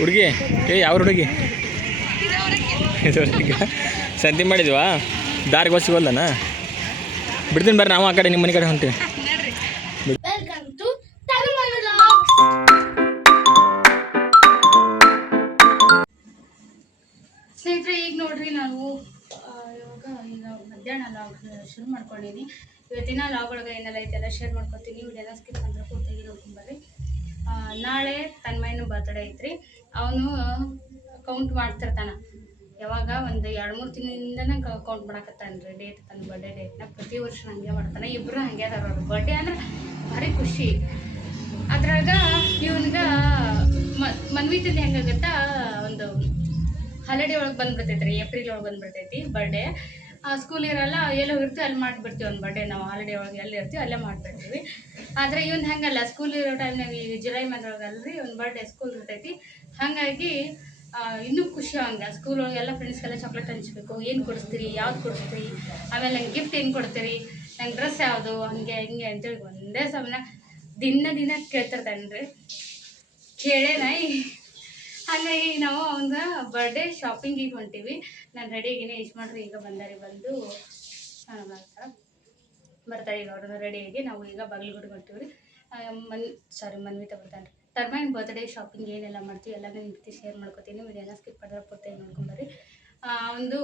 ಹುಡುಗಿ ಯಾವ ಹುಡುಗಿ ಸಂತಿ ಮಾಡಿದ್ವಾ ದಾರಿಗೆ ಸಿಗೋಲ್ಲನ ಬಿಡ್ತೀನಿ ಬರ್ರಿ ನಾವು ಆ ಕಡೆ ನಿಮ್ಮ ಮನೆ ಕಡೆ ಹೊಂತೀವಿ. ಸ್ನೇಹಿತರೆ ಈಗ ನೋಡ್ರಿ ನಾವು ಈಗ ಮಧ್ಯಾಹ್ನ ಲಾಗ್ ಶುರು ಮಾಡ್ಕೊಂಡಿನಿ. ಇವತ್ತಿನ ಲಾಗ್ ಒಳಗೆ ಏನೆಲ್ಲ ಐತೆಲ್ಲ ಶೇರ್ ಮಾಡ್ಕೊತೀನಿ. ವಿಡಿಯೋನ ಸ್ಕಿಪ್ ಅಂದ್ರೆ ಪೂರ್ತಿಯಾಗಿ ನೋಡ್ಕೊಂಬರ್ರಿ. ನಾಳೆ ತನ್ಮಯನ ಬರ್ತ್ಡೇ ಐತ್ರಿ. ಅವನು ಕೌಂಟ್ ಮಾಡ್ತಿರ್ತಾನ ಯಾವಾಗ ಒಂದು 2-3 ತಿಂಗಳಿಂದನೇ ಕೌಂಟ್ ಮಾಡಕತ್ತಾನ್ರಿ ಡೇಟ್, ತನ್ನ ಬರ್ಡೇ ಡೇಟ್ನ. ಪ್ರತಿ ವರ್ಷ ಹಂಗೆ ಮಾಡ್ತಾನೆ. ಇಬ್ಬರು ಹಂಗೆ ಅದಾರ. ಅವ್ರ ಬರ್ಡೇ ಅಂದ್ರೆ ಭಾರಿ ಖುಷಿ. ಅದ್ರಾಗ ಇವನ್ಗೆ ಮನ್ವಿತಿಂದ ಹೆಂಗಾಗತ್ತಾ ಒಂದು ಹಾಲಿಡೇ ಒಳಗೆ ಬಂದ್ಬಿಡ್ತೈತೆ ರೀ. ಏಪ್ರಿಲ್ ಒಳಗೆ ಬಂದ್ಬಿಡ್ತೈತಿ ಬರ್ಡೇ. ಸ್ಕೂಲ್ ಇರಲ್ಲ, ಎಲ್ಲಿ ಹೋಗಿರ್ತೀವಿ ಅಲ್ಲಿ ಮಾಡಿಬಿಡ್ತೀವಿ ಒಂದು ಬರ್ಡೇ. ನಾವು ಹಾಲಿಡೇ ಒಳಗೆ ಎಲ್ಲಿ ಇರ್ತೀವಿ ಅಲ್ಲೇ ಮಾಡಿಬಿಡ್ತೀವಿ. ಆದರೆ ಇವನ್ ಹಂಗಲ್ಲ, ಸ್ಕೂಲ್ ಇರೋ ಟೈಮ್ನಾಗ ಈ ಜುಲೈ ಮಂತ್ ಅಲ್ರಿ ಒಂದು ಬರ್ಡೇ ಸ್ಕೂಲ್ ಇರ್ತೈತಿ. ಹಾಗಾಗಿ ಇನ್ನೂ ಖುಷಿ ಹಂಗೆ. ಸ್ಕೂಲ್ ಒಳಗೆ ಎಲ್ಲ ಫ್ರೆಂಡ್ಸ್ಗೆಲ್ಲ ಚಾಕ್ಲೇಟ್ ಹಂಚ್ಬೇಕು. ಏನು ಕೊಡಿಸ್ತೀರಿ, ಯಾವ್ದು ಕೊಡಿಸ್ತೀರಿ, ಆಮೇಲೆ ನಂಗೆ ಗಿಫ್ಟ್ ಏನು ಕೊಡ್ತೀರಿ, ನಂಗೆ ಡ್ರೆಸ್ ಯಾವುದು, ಹಂಗೆ ಹಿಂಗೆ ಅಂತೇಳಿ ಒಂದೇ ಸಮಯ ದಿನ ಕೇಳ್ತಿರ್ತಾನೆ ರೀ. ಕೇಳೇನ ಹಾಗಾಗಿ ನಾವು ಅವನ ಬರ್ಡೇ ಶಾಪಿಂಗಿಗೆ ಹೊಂಟೀವಿ. ನಾನು ರೆಡಿಯಾಗಿನೇ ಇಷ್ಟು ಮಾಡ್ರಿ. ಈಗ ಬಂದಾರಿ, ಬಂದು ಸ್ನಾನ ಮಾಡ್ತಾರೆ, ಬರ್ತಾರೆ. ಈಗ ಅವ್ರನ್ನ ರೆಡಿಯಾಗಿ ನಾವು ಈಗ ಬಾಗಲಕೋಟೆಗೆ ಹೊಂಟೀವಿ ರೀ. ಮನ್ವಿತ ಬರ್ತಾನೆ ರೀ. ತನ್ಮಯನ ಬರ್ತ್ಡೇ ಶಾಪಿಂಗ್ ಏನೆಲ್ಲ ಮಾಡ್ತೀವಿ ಎಲ್ಲ ನಿಮ್ಮ ಜೊತೆ ಶೇರ್ ಮಾಡ್ಕೊತೀನಿ. ವಿಡಿಯೋನ ಸ್ಕಿಪ್ ಮಾಡಿದ್ರೆ ಪೂರ್ತಿಯಾಗಿ ನೋಡ್ಕೊಂಬರ್ರಿ. ಒಂದು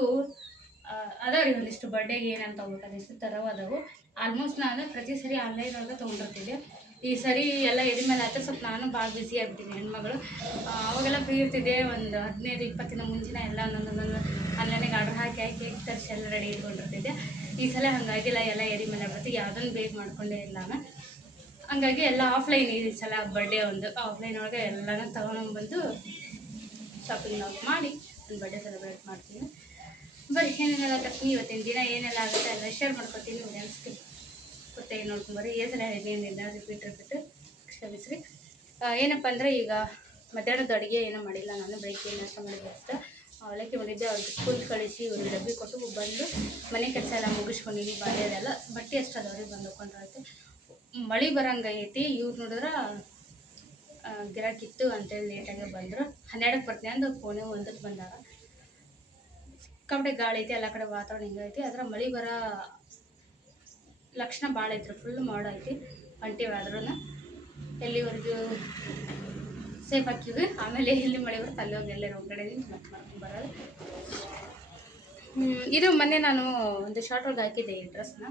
ಅದಾವ ರೀ ಒಂದಿಷ್ಟು ಬರ್ಡೇಗೆ ಏನಂತ ಹೋಗ್ಬೇಕು ಒಂದಿಷ್ಟು ಥರವು ಅದಾವು. ಆಲ್ಮೋಸ್ಟ್ ನಾನು ಪ್ರತಿ ಸರಿ ಆನ್ಲೈನ್ ಒಳಗೆ ತೊಗೊಂಡಿರ್ತಿದ್ದೆ. ಈ ಸರಿ ಎಲ್ಲ ಎದಿ ಮೇಲೆ ಆಯ್ತು. ಸ್ವಲ್ಪ ನಾನು ಭಾಳ ಬ್ಯುಸಿ ಆಗಿಬಿಟ್ಟಿದ್ದೀನಿ. ಹೆಣ್ಮಗಳು ಅವಾಗೆಲ್ಲ ಫ್ರೀ ಇರ್ತಿದ್ದೆ. ಒಂದು 15-20 ದಿನ ಮುಂಚಿನ ಎಲ್ಲ ಒಂದೊಂದು ಆನ್ಲೈನಿಗೆ ಆರ್ಡ್ರ್ ಹಾಕಿ ಕೇಕ್ ತರಿಸಿ ಎಲ್ಲ ರೆಡಿ ಇಟ್ಕೊಂಡಿರ್ತಿದ್ದೆ. ಈ ಸಲ ಹಾಗಾಗಿಲ್ಲ, ಎಲ್ಲ ಎದಿ ಮೇಲೆ ಬರ್ತೀವಿ. ಯಾವುದನ್ನು ಬೇಗ ಮಾಡ್ಕೊಂಡೇ ಇಲ್ಲ ನಾನು. ಹಂಗಾಗಿ ಎಲ್ಲ ಆಫ್ಲೈನ್ ಈ ಸಲ ಬರ್ಡೇ ಒಂದು ಆಫ್ಲೈನ್ ಒಳಗೆ ಎಲ್ಲನೂ ತೊಗೊಂಡ್ಬಂದು ಶಾಪಿಂಗ್ ಮಾಡಿ ಒಂದು ಬರ್ಡೇ ಸೆಲೆಬ್ರೇಟ್ ಮಾಡ್ತೀನಿ. ಬರೀ ಏನೇನೆಲ್ಲ ತರ್ತೀನಿ, ಇವತ್ತಿನ ದಿನ ಏನೆಲ್ಲ ಆಗುತ್ತೆ ಎಲ್ಲ ಶೇರ್ ಮಾಡ್ಕೊತೀನಿ. ವಿಡಿಯೋಸ್ಗೆ ಗೊತ್ತಾಗಿ ನೋಡ್ಕೊಂಬರ್ರಿ. ಸಲ ಏನೇನಿಲ್ಲ ರಿಪೀಟ್ ಕ್ಷಮಿಸ್ರಿ. ಏನಪ್ಪ ಅಂದರೆ ಈಗ ಮಧ್ಯಾಹ್ನದ ಅಡುಗೆ ಏನೂ ಮಾಡಿಲ್ಲ. ನಾನು ಬೆಳಿಗ್ಗೆ ನಾಷ್ಟ ಮಾಡಿದ್ದೆ ಅಷ್ಟೇ. ಅವಲಕ್ಕಿ ಮಾಡಿದ್ದೆ. ಅವ್ರಿಗೆ ಸ್ಕೂಲ್ ಕಳಿಸಿ ಒಂದು ಡಬ್ಬಿ ಕೊಟ್ಟು ಬಂದು ಮನೆ ಕೆಲಸ ಎಲ್ಲ ಮುಗಿಸ್ಕೊಂಡಿನಿ. ಬಾಳೆದೆಲ್ಲ ಬಟ್ಟೆ ಅಷ್ಟು ಅದಾವ್ರಿ, ಬಂದು ಹೋಗ್ಕೊಂಡ್ರಾಯ್ತು. ಮಳೆ ಬರಂಗೈತಿ. ಇವ್ರು ನೋಡಿದ್ರೆ ಗಿರಾಕಿತ್ತು ಅಂತೇಳಿ ಲೇಟಾಗೆ ಬಂದರು. 12ಕ್ಕೆ ಬರ್ತೀನಿ ಅಂದು ಫೋನು 1ಕ್ಕೆ ಬಂದಾರ. ಸಿಕ್ಕಾಪಟ್ಟೆ ಗಾಳಿ ಐತಿ, ಎಲ್ಲ ಕಡೆ ವಾತಾವರಣ ಹಿಂಗೈತಿ. ಅದರ ಮಳೆ ಬರೋ ಲಕ್ಷಣ ಭಾಳ ಐತ್ರಿ. ಫುಲ್ ಮಾಡ ಐತಿ. ಹೊಂಟೀವಿ ಎಲ್ಲಿವರೆಗೂ ಸೇಫ್ ಹಾಕಿವಿ. ಆಮೇಲೆ ಎಲ್ಲಿ ಮಳೆ ಬರುತ್ತೆ ಅಲ್ಲಿ ಹೋಗಿ ಎಲ್ಲರೂ ಹೊರಗಡೆ ನಿಂತು ಮತ್ತೆ ಮಾಡ್ಕೊಂಬರೋದು. ಇದು ಮೊನ್ನೆ ನಾನು ಒಂದು ಶಾರ್ಟ್ ಒಳಗೆ ಹಾಕಿದ್ದೆ ಈ ಡ್ರೆಸ್ನ,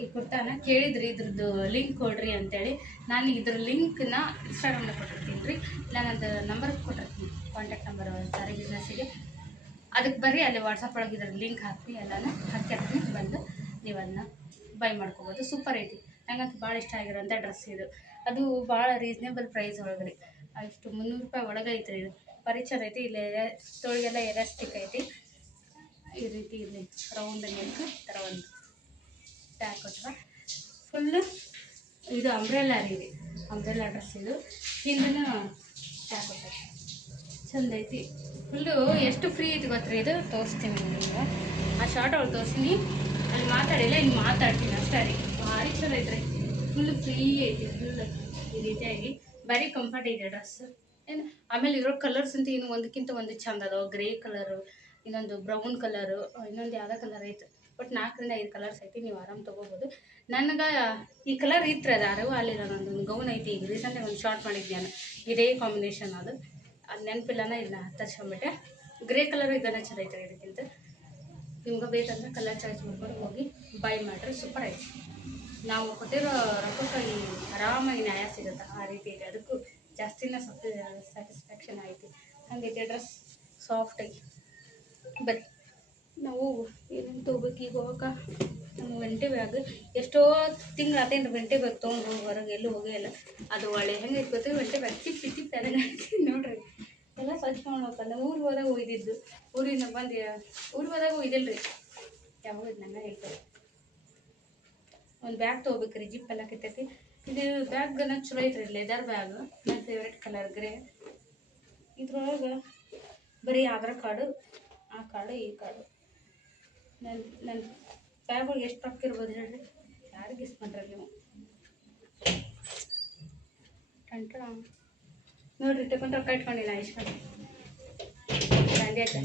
ಈ ಕುರ್ತಾನ. ಕೇಳಿದ್ರಿ ಇದ್ರದ್ದು ಲಿಂಕ್ ಕೊಡ್ರಿ ಅಂತೇಳಿ. ನಾನು ಇದ್ರ ಲಿಂಕ್ನ ಇನ್ಸ್ಟಾಗ್ರಾಮ್ನಾಗ ಕೊಟ್ಟಿರ್ತೀನಿ ರೀ. ನಾನದು ನಂಬರ್ ಕೊಟ್ಟಿರ್ತೀನಿ, ಕಾಂಟ್ಯಾಕ್ಟ್ ನಂಬರ್ ಸಾರಿ ಬಿಸ್ನೆಸ್ಸಿಗೆ. ಅದಕ್ಕೆ ಬರ್ರಿ, ಅಲ್ಲಿ ವಾಟ್ಸಪ್ ಒಳಗೆ ಇದ್ರ ಲಿಂಕ್ ಹಾಕ್ತೀನಿ, ಎಲ್ಲನೂ ಹಾಕಿರ್ತೀನಿ. ಬಂದು ನೀವು ಅದನ್ನ ಬೈ ಮಾಡ್ಕೋಬೋದು. ಸೂಪರ್ ಐತಿ. ನಂಗಂತೂ ಭಾಳ ಇಷ್ಟ ಆಗಿರೋಂಥ ಡ್ರೆಸ್ ಇದು. ಅದು ಭಾಳ ರೀಸ್ನೇಬಲ್ ಪ್ರೈಸ್ ಒಳಗೆ ರೀ. ಅಷ್ಟು 300 ರೂಪಾಯಿ ಒಳಗೆ ಐತ್ರಿ. ಇದು ಪರಿಚಯ ಐತಿ. ಇಲ್ಲಿ ತೋಳಿಗೆಲ್ಲ ಎಲಾಸ್ಟಿಕ್ ಐತಿ. ಈ ರೀತಿ ಇಲ್ಲಿ ರೌಂಡ್ ನೆಕ್ ಥರ ಒಂದು ಟ್ಯಾಗ್ ಕೊಟ್ಟರೆ ಫುಲ್ಲು ಇದು ಅಂಬ್ರೆಲ್ಲಾ ರೀ. ಇದು ಅಂಬ್ರೆಲ್ಲಾ ಡ್ರೆಸ್. ಇದು ಹಿಂದೂ ಟ್ಯಾಗ್ ಕೊಟ್ಟರೆ ಚಂದ ಐತಿ. ಫುಲ್ಲು ಎಷ್ಟು ಫ್ರೀ ಐತಿ ಗೊತ್ತ್ರಿ. ಇದು ತೋರಿಸ್ತೀನಿ ನಿಮ್ಗೆ. ಆ ಶಾರ್ಟ್ ಅವ್ಳು ತೋರಿಸ್ತೀನಿ. ಅಲ್ಲಿ ಮಾತಾಡಿಲ್ಲ, ಇನ್ನು ಮಾತಾಡ್ತೀನಿ ಅಷ್ಟೇ ರೀ. ಭಾರಿ ಚಲೋ ಐತ್ರಿ. ಫುಲ್ ಫ್ರೀ ಐತಿ. ಫುಲ್ ಈ ರೀತಿಯಾಗಿ ಭಾರಿ ಕಂಫರ್ಟ್ ಐತೆ ಡ್ರೆಸ್. ಏನು ಆಮೇಲೆ ಇರೋ ಕಲರ್ಸ್ ಅಂತ ಏನು ಒಂದಕ್ಕಿಂತ ಒಂದು ಚಂದ ಅದಾವೆ. ಗ್ರೇ ಕಲರು, ಇನ್ನೊಂದು ಬ್ರೌನ್ ಕಲರು, ಇನ್ನೊಂದು ಯಾವುದೋ ಕಲರ್ ಐತೆ. ಬಟ್ 4-5 ಕಲರ್ಸ್ ಐತಿ. ನೀವು ಆರಾಮ್ ತೊಗೋಬೋದು. ನನಗೆ ಈ ಕಲರ್ ಇತ್ತು ಅದು ಯಾರಿಗೂ ಅಲ್ಲಿಲ್ಲ. ನನ್ನೊಂದು ಗೌನ್ ಐತಿ. ಈಗ ರೀಸೆಂಟಾಗಿ ಒಂದು ಶಾರ್ಟ್ ಮಾಡಿದ್ದೆ ನಾನು, ಇದೇ ಕಾಂಬಿನೇಷನ್. ಅದು ನೆನಪಿಲ್ಲನ ಇದನ್ನ ತರ್ಸ್ಕೊಂಬಿಟ್ಟೆ. ಗ್ರೇ ಕಲರ್ ಇದನ್ನು ಚಲೋ ಐತೆ ಇದಕ್ಕಿಂತ. ನಿಮ್ಗೆ ಬೇಕಂದ್ರೆ ಕಲರ್ ಚಾಯ್ಸ್ ಮಾಡ್ಕೊಂಡು ಹೋಗಿ ಬೈ ಮಾಡಿರಿ. ಸೂಪರ್ ಐತಿ. ನಾವು ಕೊಟ್ಟಿರೋ ರೊಕ್ಕಕ್ಕೆ ಆರಾಮಾಗಿ ನ್ಯಾಯ ಸಿಗುತ್ತೆ. ಆ ರೀತಿ ಐತೆ. ಅದಕ್ಕೂ ಜಾಸ್ತಿನೇ ಸ್ಯಾಟಿಸ್ಫ್ಯಾಕ್ಷನ್ ಐತಿ. ಹಂಗೈತೆ ಡ್ರೆಸ್, ಸಾಫ್ಟ್ ಐತಿ. ಬರೀ ನಾವು ಏನೇನು ತೊಗೋಬೇಕು ಈಗ ಹೋಗಕ್ಕೆ. ನಮ್ಮ ವೆಂಟಿ ಬ್ಯಾಗ್ ಎಷ್ಟೋ ತಿಂಗಳು ಆತೇನು ವೆಂಟಿ ಬ್ಯಾಗ್ ತೊಗೊಂಡು ಹೊರಗೆ ಎಲ್ಲೂ ಹೋಗಿಲ್ಲ. ಅದು ಒಳ್ಳೆ ಹೆಂಗೆ ಇಟ್ಕೋತೀವಿ ವೆಂಟಿ ಬ್ಯಾಗ್ ತಿಪ್ಪಿ ಅದನ್ನು ನೋಡ್ರಿ ಎಲ್ಲ ಸ್ವಚ್ಛ ಮಾಡ್ಬೇಕಲ್ಲ. ಊರಿಗೆ ಹೋದಾಗ ಒಯ್ದಿದ್ದು, ಊರಿಂದ ಬಂದು ಊರಿಗೆ ಹೋದಾಗ ಒಯ್ದಿಲ್ಲ ರೀ. ಯಾವಾಗ ನನ್ನ ಹೇಳ್ತಾರೆ ಒಂದು ಬ್ಯಾಗ್ ತೊಗೋಬೇಕ್ರಿ. ಜಿಪ್ ಎಲ್ಲ ಕಿತ್ತೈತಿ. ಇದು ಬ್ಯಾಗ್ನ ಚಲೋ ಐತ್ರಿ. ಲೆದರ್ ಬ್ಯಾಗ್, ನನ್ನ ಫೇವ್ರೇಟ್ ಕಲರ್ ಗ್ರೇ. ಇದ್ರೊಳಗೆ ಬರೀ ಆಧಾರ್ ಕಾರ್ಡು, ಆ ಕಾರ್ಡು, ಈ ಕಾರ್ಡು. ನನ್ನ ಬ್ಯಾಗ್ ಒಳಗೆ ಎಷ್ಟು ರೊಕ್ಕ ಇರ್ಬೋದು ಹೇಳ್ರಿ? ಯಾರಿಗೆ ಗಿಸ್ ಮಾಡ್ರಿ ನೀವು? ಟಂಟ ನೋಡ್ರಿ ತಗೊಂಡು ರೊಕ್ಕ ಇಟ್ಕೊಂಡಿಲ್ಲ ಇಷ್ಟ ಗಾಂಧಿ ಆಯ್ತು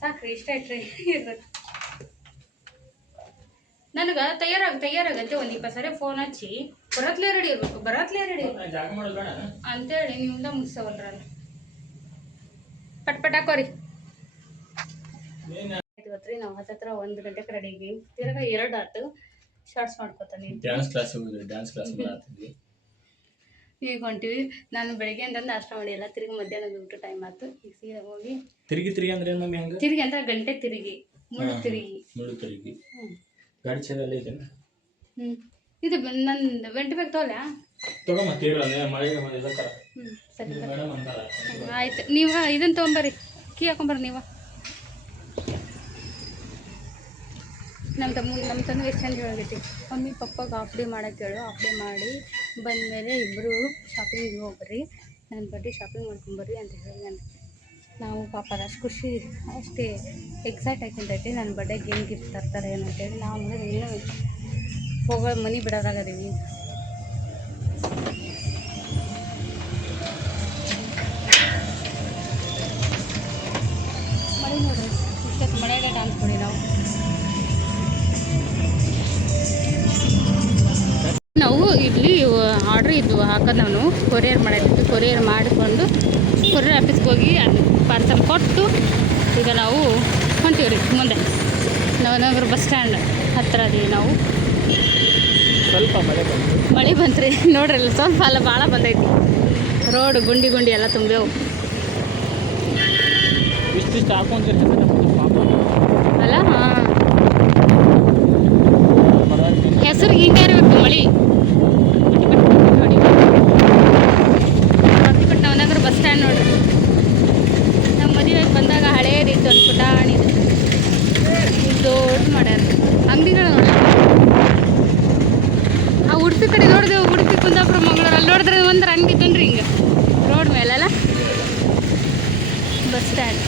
ಸಾಕ್ರಿ ಇಷ್ಟ ಐತ್ರಿ ಇರ್ಬೇಕು. ನನಗೆ ತಯಾರಾಗಂತೆ ಒಂದು 20 ಸರಿ ಫೋನ್ ಹಚ್ಚಿ ಬರತ್ಲೇ ರೆಡಿ ಇರ್ಬೇಕು ಅಂತೇಳಿ ನಿಮ್ದ ಮುಗಿಸವಲ್ರಲ್ಲ. ಪಟ್ ಹಾಕೋರಿ. ಇವತ್ರಿ ನಾವು ಹತ್ತತ್ರ 1 ಗಂಟೆಗೆ ರೆಡಿ ಆಗಿವಿ. ತಿರ್ಗ 2 ಆತು. ಶಾರ್ಟ್ಸ್ ಮಾಡ್ಕೊತಾನೆ ಈಗ ಹೊಂಟಿವಿ. ನಾನು ಬೆಳಗ್ಗೆಯಿಂದ ನಾಷ್ಟ ಮಾಡಿಲ್ಲ. ತಿರುಗಿ ಮಧ್ಯಾಹ್ನದ ಊಟ ಟೈಮ್ ಆಯ್ತು. ಈಗ ಸೀದಾ ಹೋಗಿ ತಿರುಗಿ ಅಂದ್ರೆ ಏನು? ತಿರುಗಿ ಅಂದ್ರೆ ಗಂಟೆ ತಿರುಗಿ ಮುಳ್ಳು ತಿರುಗಿ ಗಾಡಿ ಚೇರಲ್ಲಿ ಇದೆ. ಇದು ನಂದು ವೆಂಟ್ ಬೇಕು ತೋಲೆ ಸರಿ ಆಯ್ತು. ನೀವು ಇದನ್ನು ತೊಗೊಂಬರ್ರಿ, ಕೀ ಹಾಕೊಂಬರ್ರಿ. ನೀವು ನಮ್ಮ ತಂದು ಎಷ್ಟು ಚಂದ ಹೇಳಾಗೈತಿ. ಮಮ್ಮಿ ಪಪ್ಪಾಗ ಹಾಫ್ ಡೇ ಮಾಡಕ್ಕೆ ಹೇಳು. ಹಾಫ್ ಡೇ ಮಾಡಿ ಬಂದಮೇಲೆ ಇಬ್ಬರು ಶಾಪಿಂಗಿಗೆ ಹೋಗ್ಬರ್ರಿ, ನನ್ನ ಬಡ್ಡೆ ಶಾಪಿಂಗ್ ಮಾಡ್ಕೊಂಬರ್ರಿ ಅಂತ ಹೇಳಿ ನಾವು ಪಾಪ ಅಷ್ಟು ಖುಷಿ ಅಷ್ಟೇ ಎಕ್ಸೈಟ್ ಆಗಿರ್ತೈತಿ ನನ್ನ ಬರ್ಡೇಗೆ ಏನು ಗಿಫ್ಟ್ ತರ್ತಾರೆ ಏನಂತೇಳಿ. ನಾವು ಅಂದರೆ ಇನ್ನೂ ಹೋಗೋ ಮನೆ ಬಿಡೋದಾಗದೀವಿ. ಮಳೆ ನೋಡ್ರಿ ಇಷ್ಟೊತ್ತು ಮಳೆಯಾಗ ಡಾನ್ಸ್ ಕೊಡಿ ನಾವು ಇಲ್ಲಿ ಆರ್ಡ್ರ್ ಇದ್ವು ಹಾಕೋದು. ನಾವು ಕೊರಿಯರ್ ಮಾಡಿದ್ವಿ. ಕೊರಿಯರ್ ಮಾಡಿಕೊಂಡು ಕೊರಿಯರ್ ಆಫೀಸ್ಗೆ ಹೋಗಿ ಅದು ಪಾರ್ಸಲ್ ಕೊಟ್ಟು ಈಗ ನಾವು ಹೊಂಟೀವಿ ರೀ ಮುಂದೆ. ನವನಗರ ಬಸ್ ಸ್ಟ್ಯಾಂಡ್ ಹತ್ತಿರ ಅದೀವಿ ನಾವು. ಸ್ವಲ್ಪ ಮಳೆ ಬಂತು ರೀ ನೋಡ್ರಲ್ಲ. ಸ್ವಲ್ಪ ಅಲ್ಲ ಭಾಳ ಬಂದೈತಿ. ರೋಡ್ ಗುಂಡಿ ಎಲ್ಲ ತುಂಬ್ಯವು ಅಲ್ಲ. ಹಾಂ, ಹೆಸರು ಹಿಂಗೆ ಇರಬೇಕು ಮಳೆ. ನವನಗರ ಬಸ್ ಸ್ಟ್ಯಾಂಡ್ ನೋಡ್ರಿ. ನಮ್ಮ ಮದುವೆಗೆ ಬಂದಾಗ ಹಳೇ ರೀತಿ ಒಂದು ಪುಟಾಣಿದೆ. ದೊಡ್ಡ ಮಾಡ್ಯಾರ ಅಂಗಡಿಗಳು ನೋಡಿ. ಆ ಉಡುಪಿ ಕಡೆ ನೋಡಿದೆವು. ಉಡುಪಿ ಕುಂದಾಪುರ ಮಂಗಳೂರು ಅಲ್ಲಿ ನೋಡಿದ್ರೆ ಒಂದು ಅಂಗಡಿ ಇದ್ದನ್ರಿ ಹಿಂಗೆ ರೋಡ್ ಮೇಲೆಲ್ಲ. ಬಸ್ ಸ್ಟ್ಯಾಂಡ್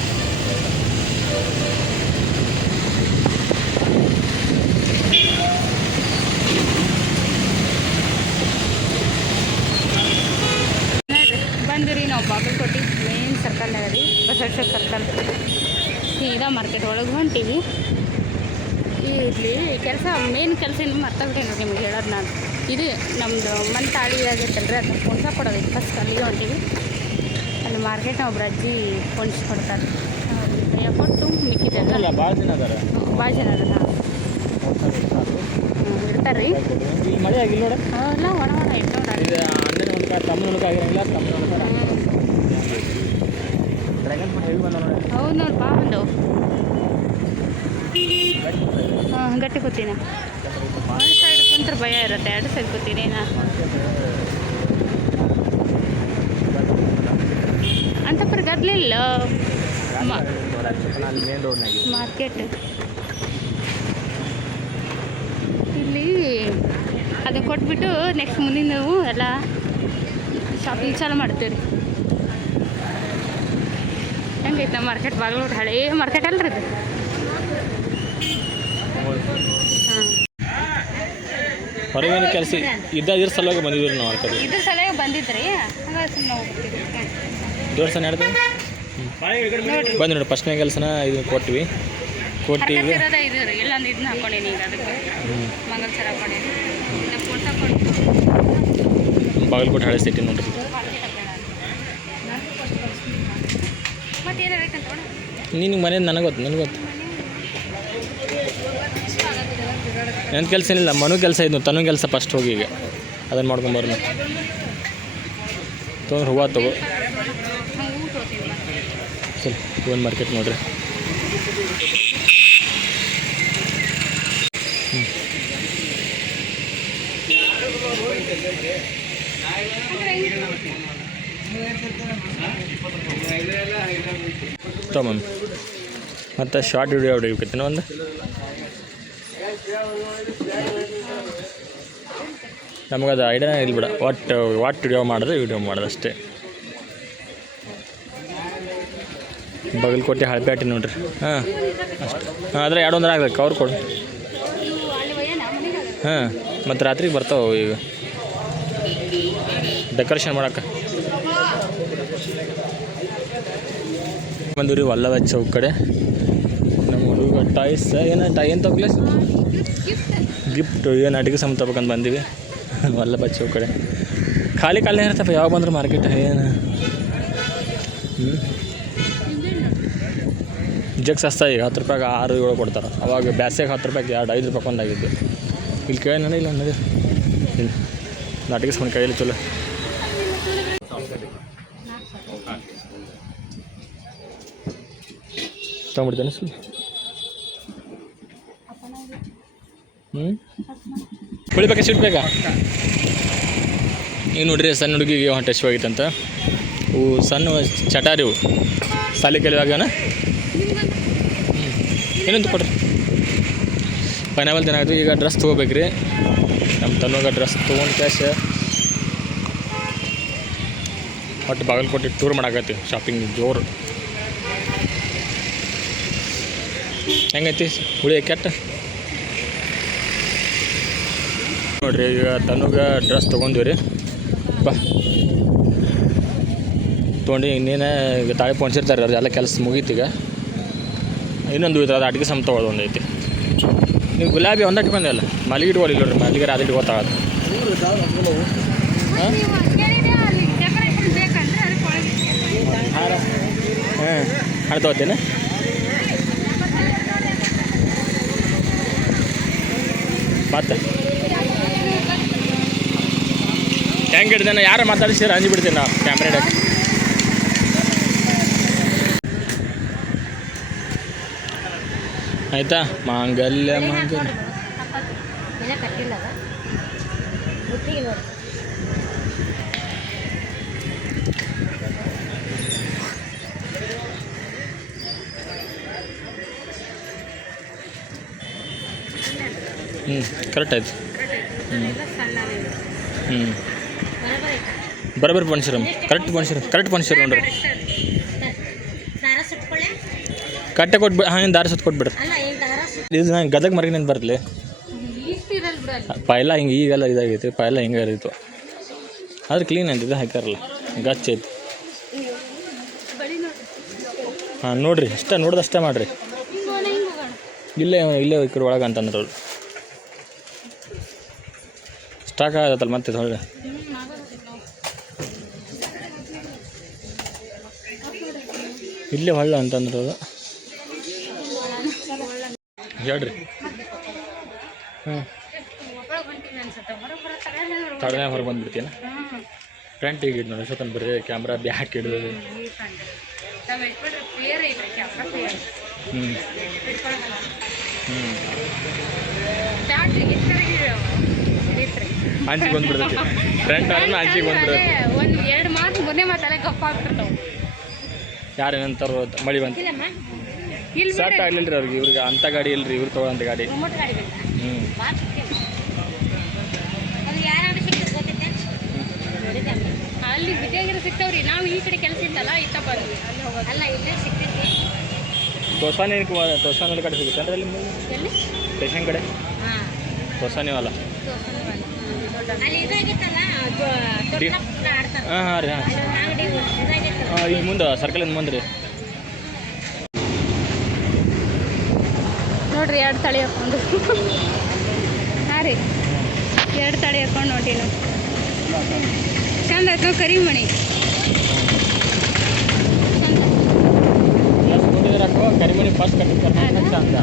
ಬಂದಿರಿ ನಾವು ಬಾಗಲಕೋಟೆ ಮೇನ್ ಸರ್ಕಲ್ನಾಗ ರೀ. ಬಸವೇಶ್ವರ ಸರ್ಕಲ್ ಸೀದಾ ಮಾರ್ಕೆಟ್ ಒಳಗೆ ಹೊಂಟೀವಿ. ಇಲ್ಲಿ ಕೆಲಸ ಮೇನ್ ಕೆಲಸ ಇನ್ನು ಮರ್ತಬಿಟ್ಟೆ ನೋಡಿ ನಿಮ್ಗೆ ಹೇಳೋದು ನಾನು. ಇದು ನಮ್ಮದು ಮನೆ ತಾಳಿ ಆಗೈತಲ್ರಿ, ಅದನ್ನ ಪೊಣ್ಸ ಕೊಡೋದೈತೆ. ಫಸ್ಟ್ ಅಲ್ಲಿಗೆ ಹೊಂಟೀವಿ. ಅಲ್ಲಿ ಮಾರ್ಕೆಟ್ ಒಬ್ರು ಅಜ್ಜಿ ಪೊಣ್ಸ್ ಕೊಡ್ತಾರೆ. ಕೈಯ ಕೊಟ್ಟು ಮಿಕ್ಕಿದ್ದೆಲ್ಲ ಭಾಳ ಜನ ಅದಾರ. ಭಾಳ ಜನ ಅದ ಇರ್ತಾರೆ ರೀ. ಮಳೆ ಆಗಿಲ್ಲ ನೋಡ. ಎಲ್ಲ ಒಣ ಇಟ್ಟು ನೋಡ್ರಿ. ಹೌದು ನೋಡಿ, ಬಾ ಬಂದವು. ಹಾಂ, ಗಟ್ಟಿ ಕೂತೀನಿ. ಒಂದು ಸೈಡ್ ಕುಂತ್ರೆ ಭಯ ಇರುತ್ತೆ, 2 ಸೈಡ್ ಕೂತೀನಿ ನಾ. ಅಂತಪುರ ಗದ್ಲಿಲ್ಲ ಮಾರ್ಕೆಟ್. ಇಲ್ಲಿ ಅದನ್ನ ಕೊಟ್ಬಿಟ್ಟು ನೆಕ್ಸ್ಟ್ ಮುಂದಿನ ನಾವು ಎಲ್ಲ ಶಾಪಿಂಗ್ ಚಾಲು ಮಾಡ್ತೀವಿ ರೀ. ಹೆಂಗೈತೆ ನಮ್ಮ ಮಾರ್ಕೆಟ್? ಬಾಗಲಕೋಟೆ ಹಳೇ ಮಾರ್ಕೆಟ್ ಅಲ್ರಿ ಇದು. ಹಾಂ, ಹೊರಗೇನು ಕೆಲಸ ಇದ್ರ ಸಲುವಾಗಿ ಬಂದಿದ್ವಿ ನಾವು. ಮಾರ್ಕೆಟ್ ಇದ್ರ ಸಲುವಾಗಿ ಬಂದಿದ್ರಿ. ಹಾಗಾಗಿ ಸುಮ್ಮನೆ ಹೋಗ್ತೀವಿ. ಜೋಡ್ಸ ನಡೆದು ಬಂದು ನೋಡಿ. ಫಸ್ಟ್ನೇ ಕೆಲಸನ ಇದು ಕೊಟ್ವಿ. ಇರೋದ ಇದು ರೀ. ಇಲ್ಲೊಂದು ಇದನ್ನ ಹಾಕೊಂಡೀನಿ. ಈಗ ಅದಕ್ಕೆ ಮಂಗಲ್ಸರ ಹಾಕೊಂಡೀನಿ. ಬಾಗಲಕೋಟೆ ಹಳೆ ಸಿಟಿ ನೋಡ್ರಿ. ಮತ್ತೇನು ಬೇಕಂತ ನಿನಗೆ ಮನೆ ನನಗೆ ಗೊತ್ತು. ನನ್ನ ಕೆಲಸ ಏನಿಲ್ಲ, ಮನು ಕೆಲಸ ಇದ್ನು. ತನು ಕೆಲಸ ಫಸ್ಟ್ ಹೋಗಿ ಈಗ ಅದನ್ನು ಮಾಡ್ಕೊಂಬರ್ನು. ತೊಗೊಂಡು ಹೂವು ತಗೋ. ಸರಿ, ಹೂವಿನ ಮಾರ್ಕೆಟ್ ನೋಡ್ರಿ. ತಗೊಂಬ ಮತ್ತು ಶಾರ್ಟ್ ವಿಡಿಯೋ ಹೊಡಿಬೇಕೈತಿ ಒಂದು. ನಮಗದು ಐಡಿಯಾ ಇಲ್ಲ ಬಿಡ. ವಾಟ್ ವಿಡಿಯೋ ಮಾಡೋದು ಅಷ್ಟೇ. ಬಾಗಲಕೋಟೆ ಹಳಪೇಟೆ ನೋಡ್ರಿ. ಹಾಂ, ಅಷ್ಟು. ಹಾಂ, ಆದರೆ 2 ಆಗ್ಬೇಕು. ಅವ್ರು ಕೊಡು. ಹಾಂ, ಮತ್ತು ರಾತ್ರಿಗೆ ಬರ್ತಾವೆ ಈಗ ಡೆಕೋರೇಷನ್ ಮಾಡೋಕೆ. ಬಂದಿರಿ ವಲ್ಲಭ ಚೌಕ್ ಕಡೆ. ನಮ್ಮ ಹುಡುಗ ಟಾಯ್ಸ್ ಏನು ಏನು ತಗೊಳ್ಳಿ ಗಿಫ್ಟ್ ಏನು ಅಡುಗೆ ಸಾಮಾನು ತಗೋಬೇಕಂತ ಬಂದೀವಿ ವಲ್ಲಭ ಚೌಕ್ ಕಡೆ. ಖಾಲಿ ಖಾಲಿನೇ ಇರ್ತಪ್ಪ ಯಾವಾಗ ಬಂದ್ರೆ ಮಾರ್ಕೆಟ್ ಏನು. ಜಗ್ ಸಸ್ತ ಈಗ 10 ರೂಪಾಯಿಗೆ 6-7 ಕೊಡ್ತಾರೆ. ಅವಾಗ ಬ್ಯಾಸಿಗೆ 10 ರೂಪಾಯಿಗೆ 2-5 ರೂಪಾಯಿ ಒಂದಾಗಿದ್ದು. ಇಲ್ಲಿ ಕೇಳಿ ನೋಡಿ ಇಲ್ಲ ಅನ್ನೋದು ಇಲ್ಲಿ ನಾಟಿಗೆ ಸಾಮಾನು ಕೈಯಲ್ಲಿ ಚಲೋ. ತೊಗೊಂಬಿಡ್ತೇನೆ ಸುಮ್ಮನೆ. ಕುಳಿಬೇಕಾ ಸಿಟ್ ಬೇಕಾ? ಈಗ ನೋಡ್ರಿ ಸಣ್ಣ ಹುಡುಗಿಗೆ ಹೊಟ್ಟೆ ಹಸಿವಾಗೈತಂತ. ಇವು ಸಣ್ಣ ಚಟಾರಿ ಇವು ಸಾಲಿ ಕಲಿವಾಗನ ಏನಂತ ಕೊಡ್ರಿ. ಪೈನಾಪಲ್ ತಿನ್ನಾಯ್ತು. ಈಗ ಡ್ರೆಸ್ ತೊಗೋಬೇಕ್ರಿ. ನಮ್ಮ ತನ್ನೋಗ ಡ್ರೆಸ್ ತೊಗೊಂಡು ಕ್ಯಾಶ್ ಒಟ್ಟು ಬಾಗಲಕೋಟೆ ಟೂರ್ ಮಾಡಾಕತ್ತಿ. ಶಾಪಿಂಗ್ ಜೋರು ಹೆಂಗೈತಿ ಹುಳಿ ಕೆಟ್ಟ ನೋಡ್ರಿ. ಈಗ ತನಗೆ ಡ್ರೆಸ್ ತೊಗೊಂಡಿವಿ ರೀ. ಬಾ ತೊಗೊಂಡು ಇನ್ನೇನು ಈಗ ತಾಳಿ ಪೊಣ್ಸಿರ್ತಾರೆ ಅವ್ರು ಎಲ್ಲ ಕೆಲಸ ಮುಗೀತೀಗ. ಇನ್ನೊಂದು ಇದ್ರೆ ಅದು ಅಡುಗೆ ಸಾಮಾನು ತೊಗೊಳ್ಳೋದು ಒಂದೈತಿ. ನೀವು ಗುಲಾಬಿ ಒಂದೇ ಇಟ್ಕೊಂಡೆ ಅಲ್ಲ ಮಲ್ಲಿಗೆ ಇಟ್ಕೊಳ್ಳಿ ನೋಡ್ರಿ. ಮಲ್ಲಿಗೆ ಅದು ಇಟ್ಕೋತಾಗತ್ತೆ. ಹಾಂ ಹಾಂ ತೊಗೋತೀನಿ. ಮತ್ತೆ ಹೆಂಗೆ ಹಿಡ್ದೇನೆ ಯಾರು ಮಾತಾಡಿಸಿದ್ರೆ ಅಂಜಿ ಬಿಡ್ತೀನಿ ನಾವು ಕ್ಯಾಮ್ರಾ ಇಡಕ್ಕೆ. ಆಯಿತಾ ಮಾಂಗಲ್ಯ ಮಾಂಗಲ್ಯ ಕರೆಕ್ಟ್ ಆಯ್ತು. ಬರೋಬ್ಬರಿ ಪೊಣ್ಸಿರ ಕರೆಕ್ಟ್ ಪೊಣ್ಸಿರ ನೋಡ್ರಿ. ಕಟ್ಟೆ ಕೊಟ್ಬಿಟ್ಟು ಹಾಂ ದಾರ ಸುತ್ತ ಕೊಟ್ಬಿಡ್ರಿ. ಇದು ನಂಗೆ ಗದಗ ಮರಗಿನಿಂದ ಬರಲಿ ಪೈಲ ಹಿಂಗೆ ಈಗೆಲ್ಲ ಇದಾಗೈತಿ. ಪೈಲ ಹಿಂಗೆ ಇರೈತು ಆದ್ರೆ ಕ್ಲೀನ್ ಅಂತಿದ್ದು ಹಾಕಾರಲ್ಲ ಗಚ್ಚ ಐತಿ. ಹಾಂ ನೋಡಿರಿ ಅಷ್ಟೇ ನೋಡ್ದಷ್ಟೇ ಮಾಡಿರಿ. ಇಲ್ಲೇ ಈ ಕಡೆ ಒಳಗೆ ಅಂತಂದ್ರೆ ಅವ್ರು ಸ್ಟಾಕ್ ಆಗತ್ತಲ್ಲ ಮತ್ತೆ ಹೊಳ್ಳೆ. ಇಲ್ಲೇ ಹೊಳ್ಳೆ ಅಂತಂದ್ರೆ ಅದು ಹೇಳ್ರಿ. ತಡನೇ ಹೊರಗೆ ಬಂದುಬಿಡ್ತೀನ. ಫ್ರಂಟ್ ಈಗ ಇಡ್ ನೋಡಿ ಸ್ವತಂತ್ರ ಬರೀ ಕ್ಯಾಮ್ರಾ ಬ್ಯಾಕ್ ಹಿಡಿದು. ಅಂಚಿಗೆ ಬಂದ್ಬಿಡ್ತೈತಿ. ಫ್ರಂಟ್ ಆದ್ರೆ ಅಂಚಿಗೆ ಬಂದ್ಬಿಡ್ತೈತಿ. ಒಂದು 2 ಮಾರ್ಕ್ ಮೊನ್ನೆ ಮಾತಲ್ಲ ಗಪ್ಪ ಆಗ್ತಿರ್ತಾವೆ. ಯಾರೇನಂತಾರೋ ಮಳೆ ಬಂತು ಸಟ್ ಆಗ್ಲಿಲ್ಲ ರೀ ಅವ್ರಿಗೆ. ಇವ್ರಿಗೆ ಅಂಥ ಗಾಡಿ ಇಲ್ರಿ ಇವ್ರು ತೊಗೊಳಂಥ ಗಾಡಿ. ಅಲ್ಲಿ ವಿಜಯಗಿರಿ ಸಿಗ್ತಾವ್ರಿ. ನಾವು ಈ ಕಡೆ ಕೆಲಸ ಇತ್ತಲ್ಲ ಇತ್ತ ಬಂದ್ವಿ. ಅಲ್ಲ ಇಲ್ಲೇ ಸಿಗ್ತೈತಿ. ತೊಸಾನಿ ಕಡೆ ಸಿಗುತ್ತೆ ಅಂದ್ರೆ ಅಲ್ಲಿ ಸ್ಟೇಷನ್ ಕಡೆ ತೊಸಾನಿವಲ್ಲ. ಹಾಂ ಹಾಂ ರೀ ಹಾಂ ಈಗ ಮುಂದೆ ಸರ್ಕಲಿಂದ ಮುಂದೆ ರೀ ನೋಡ್ರಿ 2 ತಳಿ ಹಾಕ್ಕೊಂಡು. ಹಾಂ ರೀ 2 ತಳಿ ಹಾಕ್ಕೊಂಡು ನೋಡಿ ನಾವು ಚಂದ ಆಯ್ತು. ಕರಿಮಣಿ ಕರಿಮಣಿ ಫಸ್ಟ್ ಕಟ್ಟಿರ್ತಾರೆ ಚಂದ.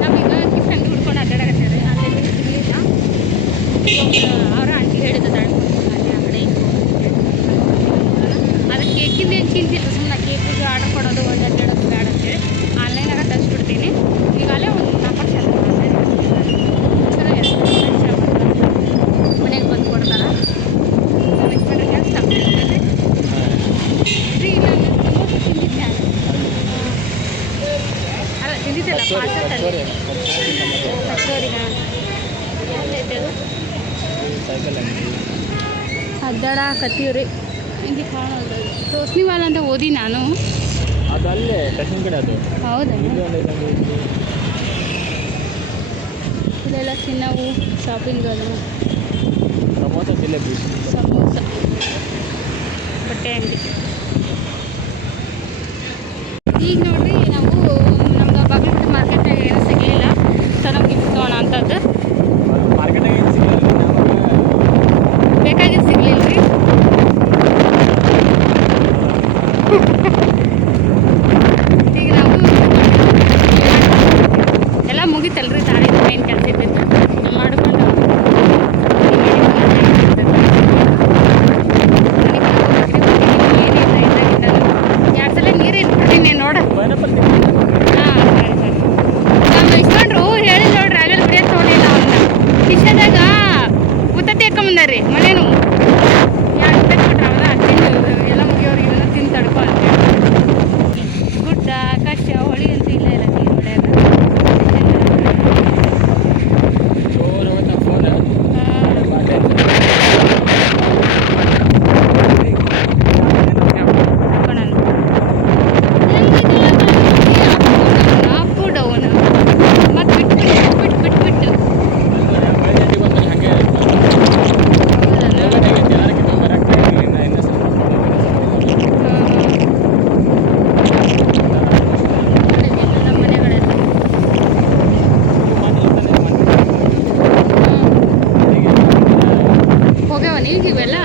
ನಾವೀಗ ಗಿಫ್ಟ್ ಅಂಗಡಿ ಹುಡ್ಕೊಂಡು ಅಡ್ಡಾಡಕತ್ತೀವಿ. ಅಲ್ಲಿ ಸಿಗಲಿಲ್ಲ. ಅವರ ಆಂಟಿ ಹೇಳಿದ ಅಲ್ಲಿ ಆ ಕಡೆ ಅದಕ್ಕೆ ಕೇಕಿಂದ ಏನು ಚಿಂತಿಲ್ಲ. ಸುಮ್ಮನೆ ಕೇಕಿಗೆ ಆರ್ಡರ್ ಕೊಡೋದು ಒಂದು ಅಡ್ಡಾಡೋದು ಬೇಡ ಅಂತೇಳಿ ಆನ್ಲೈನಾಗ ತರಿಸ್ಬಿಡ್ತೀನಿ. ಈಗ ಅಲ್ಲೇ ಒಂದು 4 ವರ್ಷ ಮನೆಗೆ ಬಂದು ಕೊಡ್ತಾರೆ. ಕೆಲಸ ಫ್ರೀ ಇಲ್ಲ ತಿಂದಿದ್ದೆ ಅಲ್ಲ ತಿಂದಿದ್ದಲ್ಲ ಪಾರ್ಸಲ್ ಕಚೋರಿನ ಅಡ್ಡಾಡಕತ್ತೀವ್ರಿ. ಹಿಂಗೆ ಕಾಣೋದು ತೋಸ್ನಿವಾಲ ಅಂತ ಓದಿ ನಾನು. ಅದು ಅಲ್ಲೇ ಟೆಷನ್ ಕಡೆ ಅದು. ಹೌದಾ ಇಲ್ಲೆಲ್ಲ ತಿನ್ನವು ಶಾಪಿಂಗ್ ಅದು. ಸಮೋಸ ಜಿಲೇಬಿ ಸಮೋಸ ಬಟ್ಟೆ ಅಂಗಡಿ. ಈಗ ನೋಡ್ರಿ ನಾವು ನಮ್ಗೆ ಬಾಗಲಕೋಟೆ ಮಾರ್ಕೆಟ್ನಾಗ ಏನೂ ಸಿಗಲಿಲ್ಲ, ಸೊ ನಾವು ಗಿಫ್ಟ್ ತೊಗೋಣ ಅಂತದ್ದು ಮಾರ್ಕೆಟಾಗ ಏನು ಸಿಗಲ್ಲ ಬೇಕಾಗಿದ್ದು ಸಿಗಲಿಲ್ಲ ರೀ. ಈಗ ನಾವು ಎಲ್ಲ ಮುಗಿತಲ್ರಿ, ತಾಳಿ ಏನು ಕೆಲಸ ಇದ್ದಿತ್ತು ಮಾಡ್ಕೊಂಡು ಎರಡು ಸಲ ನೀರು ಇಟ್ಬಿಟ್ಟಿನಿ ನೋಡ. ಪೈನಾಪಲ್ ಹಾಂ ಸರಿ ಸರಿ. ನಾವು ಇಸ್ಕೊಂಡ್ರು ಹೇಳಿ ನೋಡ್ರಿ ಆಗಲ್ಲ ಬಿಡಿಯೋದು ತೊಗೊಂಡಿಲ್ಲ ಅಂತ ಕಿಶದಾಗ ಉತ್ತತ್ತಿ ಹಾಕೊಂಬಂದಾರಿ ಮನೇನು ಯಾರು ಬಿಟ್ಬಿಟ್ರೆ ಅವಲ್ಲ ತಿಂದು ಎಲ್ಲ ಮುಗಿಯೋರಿಗೆ ಇದನ್ನು ತಿಂದು ತಡ್ಕೊ ಅಂತೇಳಿ. ಗುಡ್ಡ ಕಷ್ಟ ಹೊಳಿ ಅಂತ ಇಲ್ಲ ಇಲ್ಲ ನೀರು ಹೊಳೆಯಲ್ಲ. ಜೋರು ಹೋಯ್ತು ಫೋನ್ ಬಾಟೆ ಅಪ್ ಡೌನ್ ಮತ್ತೆ ಬಿಟ್ಟು ನಮ್ಮ ಮನೆಗಳೆಲ್ಲ ಹೋಗ್ಯಾವ ನೀವು ಇವೆಲ್ಲ.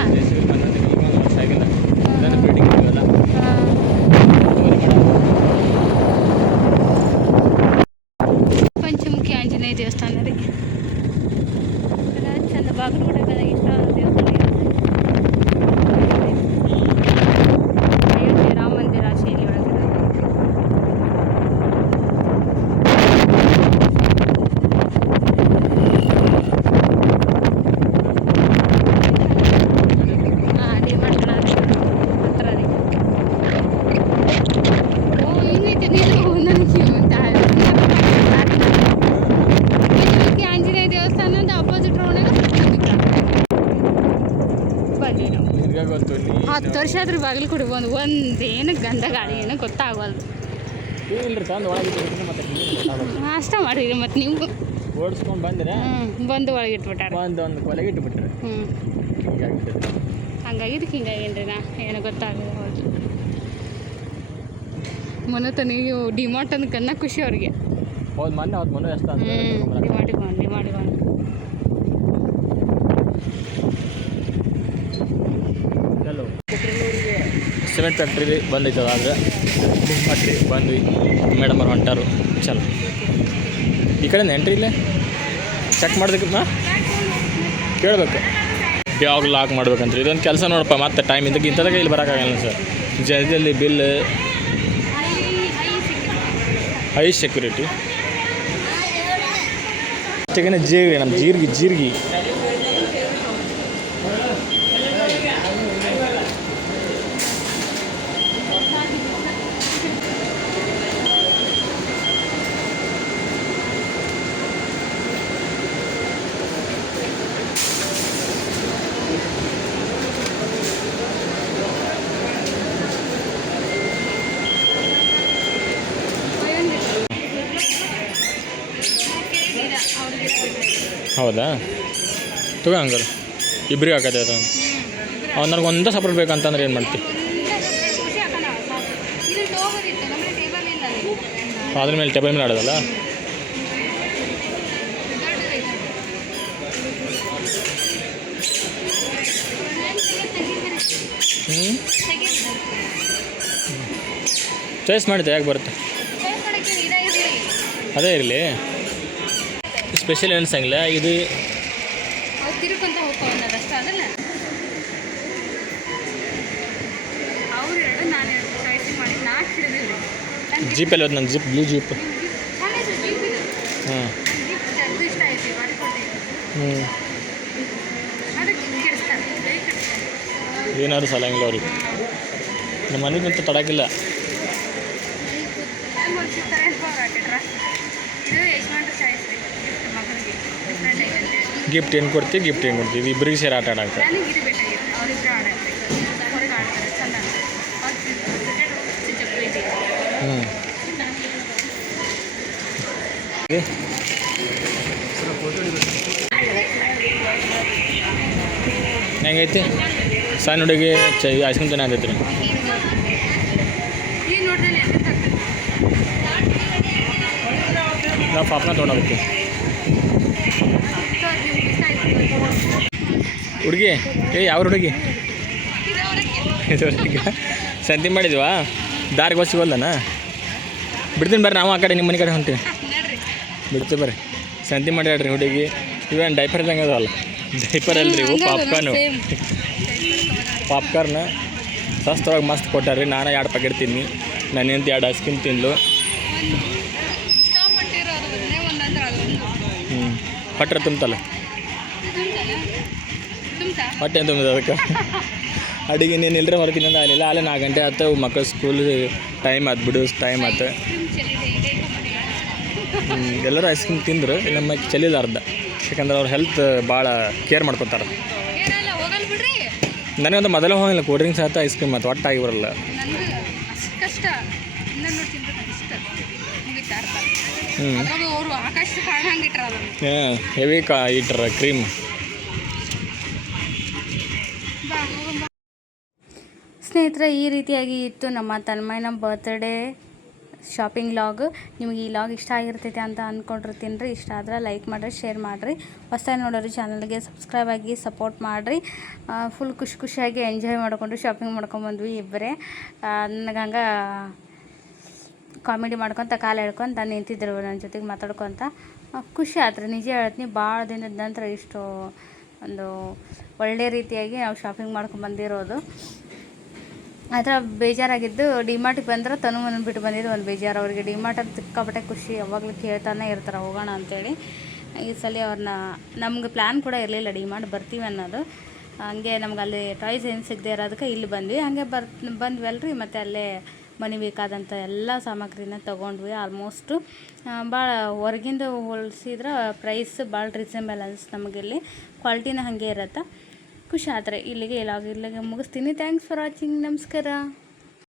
ಪಂಚಮುಖಿ ಆಂಜನೇಯ ದೇವಸ್ಥಾನ ರೀ, ಚಂದ ಬಾಗಲಕೋಟೆ ಇಷ್ಟ ದೇವಸ್ಥಾನ ಅಯೋಧ್ಯೆ ರಾಮ ಮಂದಿರ ಶೈಲಿ ಒಳಗಿರೋದು. ಹಾಂ ಅದೇ ಮಾಡ್ತಾರೆ ಹತ್ರ ರೀ. ಓ ಹಿಂಗೈತೆ ನೀರು ನನಗೆ ಪಂಚಮುಖಿ ಆಂಜನೇಯ ದೇವಸ್ಥಾನದ ಅಪೋಸಿಟ್ ರೋಡ್ನಾಗ ಬಂದ್ವಿ ನಾವು. 10 ವರ್ಷ ಆದ್ರೂ ಬಾಗಲಕೋಟೆ ಒಂದೇನು ಗಂಧ ಗಾಳಿ ಏನೋ ಗೊತ್ತಾಗವಲ್ದು. ಅಷ್ಟ ಮಾಡಿರಿ ಮತ್ತು ನೀವು ಓಡಿಸ್ಕೊಂಡು ಬಂದ್ರೆ ಬಂದು ಒಳಗೆ ಇಟ್ಬಿಟ್ಟಾರೆ. ಒಂದು ಕೊಲೆಗೆ ಇಟ್ಬಿಟ್ರೆ ಹಂಗಾಗಿ ಇದಕ್ಕೆ ಹಿಂಗಾಗೇನ್ರಿ ನಾ ಏನೋ ಗೊತ್ತಾಗಲ್ಲ. ಹೌದು ಮನತನಿಗೆ ಡಿಮಾರ್ಟ್ ಅಂದ್ ಕನ್ನ ಖುಷಿ ಅವ್ರಿಗೆ. ಹೌದು ಮೊನ್ನೆ ಅವ್ರು ಮನೆ ಎಷ್ಟು ಡಿಮಾರ್ಟಿಗೆ ಸಿಮೆಂಟ್ ಫ್ಯಾಕ್ಟ್ರಿ ಬಂದೈತದ ಆದರೆ ಫ್ಯಾಕ್ಟ್ರಿ ಬಂದ್ವಿ. ಮೇಡಮ್ ಅವ್ರು ಹೊಂಟಾರು. ಚಲೋ ಈ ಕಡೆ ಎಂಟ್ರಿ ಇಲ್ಲೇ ಚೆಕ್ ಮಾಡ್ದಕ್ಕೆ ಕೇಳಬೇಕು ಯಾವಾಗ ಲಾಕ್ ಮಾಡ್ಬೇಕಂತ. ಇದೊಂದು ಕೆಲಸ ನೋಡಪ್ಪ, ಮತ್ತೆ ಟೈಮ್ ಇಂಥದಾಗ ಇಲ್ಲಿ ಬರೋಕ್ಕಾಗಲ್ಲ ಸರ್. ಜಲ್ದಿ ಬಿಲ್ ಹೈ ಸೆಕ್ಯೂರಿಟಿ ಅಷ್ಟೇ. ಜೀರಿಗೆ ನಮ್ಮ ಜೀರಿಗೆ ಹೌದಾ ತಗೋ ಹಂಗಾರೆ ಇಬ್ರಿಗೆ ಹಾಕತ್ತೆ ಅದು. ಅವ್ನು ನನಗೆ ಒಂದೇ ಸಪ್ರೇಟ್ ಬೇಕಂತಂದ್ರೆ ಏನು ಮಾಡ್ತಿ? ಅದ್ರ ಮೇಲೆ ಟೇಬಲ್ ಮೇಲೆ ಆಡೋದಲ್ಲ. ಚಾಯ್ಸ್ ಮಾಡಿದೆ ಯಾಕೆ ಬರುತ್ತೆ ಅದೇ ಇರಲಿ. ಸ್ಪೆಷಲ್ ಅನ್ಸಂಗಿಲ್ಲ ಇದು ತಿರುಕೊಂತ ಹೋಗ್ಕೊಂಡದಷ್ಟ ಅದಲ್ಲ. ಅವ್ರು ಎರಡು ನಾನು ಎರಡು ಚಾಯ್ಸ್ ಮಾಡಿ ನಾಲ್ಕು ಹಿಡಿದಿಲ್ಲ. ಜೀಪಲ್ಲಿ ಹೋದ್ ನನ್ನ ಜೀಪ್ ಬ್ಲೂ ಜೀಪ್. ಹಾಂ ಜೀಪ್ ಇಷ್ಟ ಐತಿ ಮಾಡಿಕೊಡ್ತೀನಿ. ಅದಕ್ಕೆ ಕೆಡಿಸ್ತಾರೆ ಏನಾದ್ರು ಸಲಂಗಿಲ್ಲ ಅವ್ರಿಗೆ. ನಮ್ಮ ಮನೆಗಂತೂ ತಡಕಿಲ್ಲ. ಗಿಫ್ಟ್ ಏನು ಕೊಡ್ತೀವಿ ಗಿಫ್ಟ್ ಏನು ಕೊಡ್ತೀವಿ ಇದು ಇಬ್ಬರಿಗೆ ಸೇರಿ ಆಟ ಆಡಕ್ಕೆ. ಹೆಂಗೈತಿ ಸಣ್ಣ ಹುಡುಗಿ ಐಸ್ ಕ್ರೀಮ್ ಚೆನ್ನಾಗಿ ಆಗೈತೆ ರೀ. ಈಗ ನೋಡ್ರಿ ನಾವು ಪಾಪ್ಕಾರ್ನ್ ತೊಗೊಂಡೋಗ್ತೀವಿ. ಹುಡುಗಿ ಯಾವ ಹುಡುಗಿ ಇದುವರೆಗೆ ಸಂತಿ ಮಾಡಿದ್ವಾ ದಾರಿಗೆ ಬಸ್ ಸಿಗೋಲ್ಲನ ಬಿಡ್ತೀನಿ ಬರ್ರಿ ನಾವು ಆ ಕಡೆ ನಿಮ್ಮ ಮನೆ ಕಡೆ ಹೊಂತೀವಿ ಬಿಡ್ತೀವಿ ಬರ್ರಿ ಸಂತಿ ಮಾಡ್ಯಾಡ್ರಿ ಹುಡುಗಿ ಇವೇನು ಡೈಪರ್ ಇದ್ದಂಗೆ ಅದಲ್ಲ ಡೈಪರ್ ಅಲ್ರಿ ಇವು ಪಾಪ್ಕಾರ್ನ್ ಸಸ್ತೊಳಗೆ ಮಸ್ತ್ ಕೊಟ್ಟಾರ್ರಿ. ನಾನು 2 ಪ್ಯಾಕೆಟ್ ತಿನ್ನಿ ನಾನು ಎಂತ 2 ಐಸ್ ಕ್ರೀಮ್ ತಿನ್ಲು. ಪಟ್ರೆ ತುಂಬ್ತಲ್ಲ ಹೊಟ್ಟೆ ತುಂಬಿದ ಅದಕ್ಕೆ ಅಡುಗೆ ನೀನು ಇಲ್ಲರೆ ಹೊರ ತಿನ್ನೋದು ಆಗಲಿಲ್ಲ. ಅಲ್ಲೇ 4 ಗಂಟೆ ಆಯ್ತು ಮಕ್ಕಳು ಸ್ಕೂಲ್ ಟೈಮ್ ಆಯ್ತು ಬಿಡು ಟೈಮ್ ಆಯ್ತು. ಎಲ್ಲರೂ ಐಸ್ ಕ್ರೀಮ್ ತಿಂದರು ನಮ್ಮ ಚಲಿಲ್ಲ ಅರ್ಧ ಯಾಕಂದ್ರೆ ಅವ್ರ ಹೆಲ್ತ್ ಭಾಳ ಕೇರ್ ಮಾಡ್ಕೊತಾರೆ. ನನಗಂತ ಮೊದಲೇ ಹೋಗಿಲ್ಲ ಕೂಲ್ ಡ್ರಿಂಕ್ಸ್ ಆಯ್ತು ಐಸ್ ಕ್ರೀಮ್ ಆಯ್ತು ಒಟ್ಟಾಗಿ ಬರಲ್ಲ. ಹೆವಿ ಇಟ್ರ ಕ್ರೀಮ್. ಸ್ನೇಹಿತರೆ ಈ ರೀತಿಯಾಗಿ ಇತ್ತು ನಮ್ಮ ತನ್ಮಯನ ಬರ್ತ್ಡೇ ಶಾಪಿಂಗ್ ಲಾಗ್. ನಿಮಗೆ ಈ ಲಾಗ್ ಇಷ್ಟ ಆಗಿರ್ತೈತೆ ಅಂತ ಅಂದ್ಕೊಂಡಿರ್ತೀನಿ ರೀ. ಇಷ್ಟ ಆದ್ರೆ ಲೈಕ್ ಮಾಡಿರಿ, ಶೇರ್ ಮಾಡಿರಿ. ಹೊಸದಾಗಿ ನೋಡೋರು ಚಾನಲ್ಗೆ ಸಬ್ಸ್ಕ್ರೈಬ್ ಆಗಿ ಸಪೋರ್ಟ್ ಮಾಡಿರಿ. ಫುಲ್ ಖುಷಿಯಾಗಿ ಎಂಜಾಯ್ ಮಾಡಿಕೊಂಡು ಶಾಪಿಂಗ್ ಮಾಡ್ಕೊಂಬಂದ್ವಿ ಇಬ್ಬರೇ. ನನಗೆ ಹಂಗೆ ಕಾಮಿಡಿ ಮಾಡ್ಕೊತ ಕಾಲು ಎಳ್ಕೊತ ನಿಂತಿದ್ರು ನನ್ನ ಜೊತೆಗೆ ಮಾತಾಡ್ಕೊತ ಖುಷಿ ಆಯ್ತು ರೀ. ನಿಜ ಹೇಳ್ತೀನಿ ಭಾಳ ದಿನದ ನಂತರ ಇಷ್ಟು ಒಂದು ಒಳ್ಳೆ ರೀತಿಯಾಗಿ ನಾವು ಶಾಪಿಂಗ್ ಮಾಡ್ಕೊಂಬಂದಿರೋದು. ಆ ಥರ ಬೇಜಾರಾಗಿದ್ದು ಡಿಮಾರ್ಟಿಗೆ ಬಂದ್ರೆ ತನು ಬಿಟ್ಟು ಬಂದಿದ್ದು ಒಂದು ಬೇಜಾರು ಅವ್ರಿಗೆ. ಡಿಮಾರ್ಟಲ್ಲಿ ಸಿಕ್ಕಾಪಟ್ಟೆ ಖುಷಿ, ಯಾವಾಗಲೂ ಕೇಳ್ತಾನೆ ಇರ್ತಾರೆ ಹೋಗೋಣ ಅಂತೇಳಿ. ಈ ಸಲ ಅವ್ರನ್ನ ನಮ್ಗೆ ಪ್ಲ್ಯಾನ್ ಕೂಡ ಇರಲಿಲ್ಲ ಡಿಮಾರ್ಟ್ ಬರ್ತೀವಿ ಅನ್ನೋದು. ಹಂಗೆ ನಮ್ಗೆ ಅಲ್ಲಿ ಟಾಯ್ಸ್ ಏನು ಸಿಗದೆ ಇರೋದಕ್ಕೆ ಇಲ್ಲಿ ಬಂದ್ವಿ. ಹಂಗೆ ಬಂದ್ವಿ ಅಲ್ರಿ. ಮತ್ತು ಅಲ್ಲೇ ಮನೆ ಬೇಕಾದಂಥ ಎಲ್ಲ ಸಾಮಗ್ರಿನ ತೊಗೊಂಡ್ವಿ. ಆಲ್ಮೋಸ್ಟು ಭಾಳ ಹೊರಗಿಂದ ಹೋಲಿಸಿದ್ರೆ ಪ್ರೈಸ್ ಭಾಳ ರೀಸನೇಬಲ್ ಅನಿಸ್ತು ನಮಗಿಲ್ಲಿ. ಕ್ವಾಲಿಟಿನ ಹಾಗೆ ಇರತ್ತೆ. ಖುಷಿ ಆದ್ರೆ ಇಲ್ಲಿಗೆ ಮುಗಿಸ್ತೀನಿ. Thanks for watching. ನಮಸ್ಕಾರ.